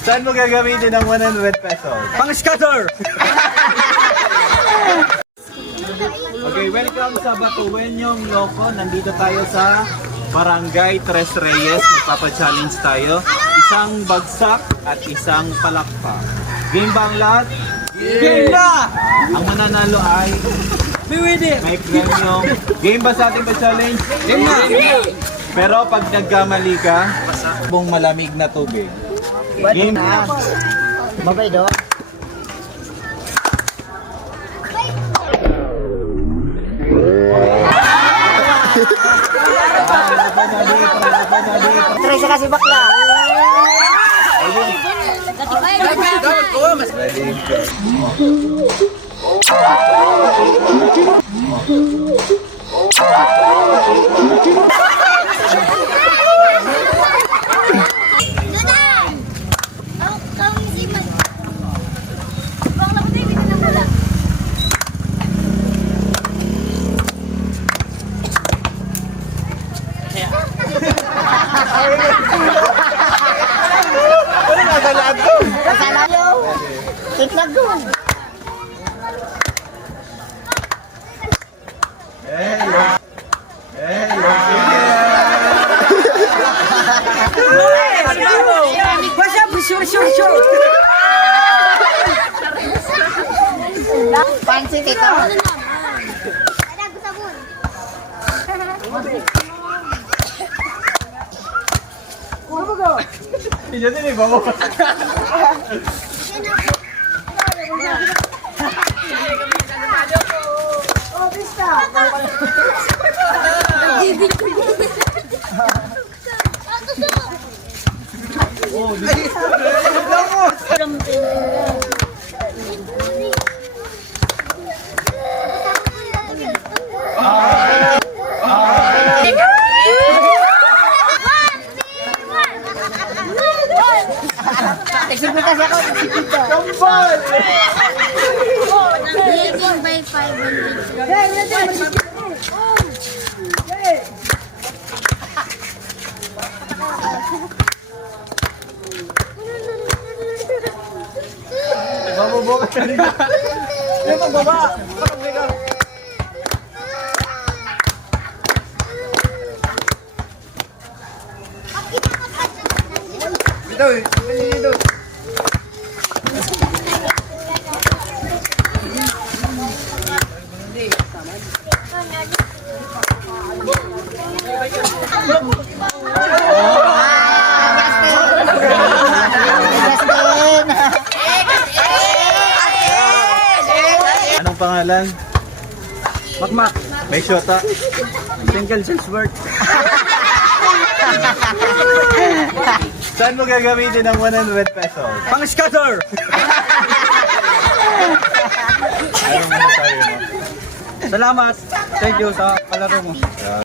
Saan mo gagamitin ang 100 pesos? Pang-scatter! Okay, welcome sa Batuenyong Loco. Nandito tayo sa Barangay Tres Reyes. Magpapa-challenge tayo. Isang bagsak at isang palakpak. Game ba ang lahat? Game na! Ang mananalo ay Biwidi! may premyo. Game ba sa ating pa-challenge? Game na! Pero pag nagkamali ka, buong malamig na tubig. Game na. Mabay do. Tres kasi bakla. Ano nakalaan ko? Kasalayo. Tiklag doon. What's up? Sure. Pansit ito. Hindi din eh, babo. Nagsipitas ako. Kambal! Living by 500. Mabubo ka rin. Yung magbaba. Pakabli ka. Dito eh. Dito. Anong pangalan? Makmak. May shota. Single sense word. Saan mo gagamitin ang 100 pesos? Pang-scatter! Anong masasabi mo? Salamat. Thank you sa palaro mo.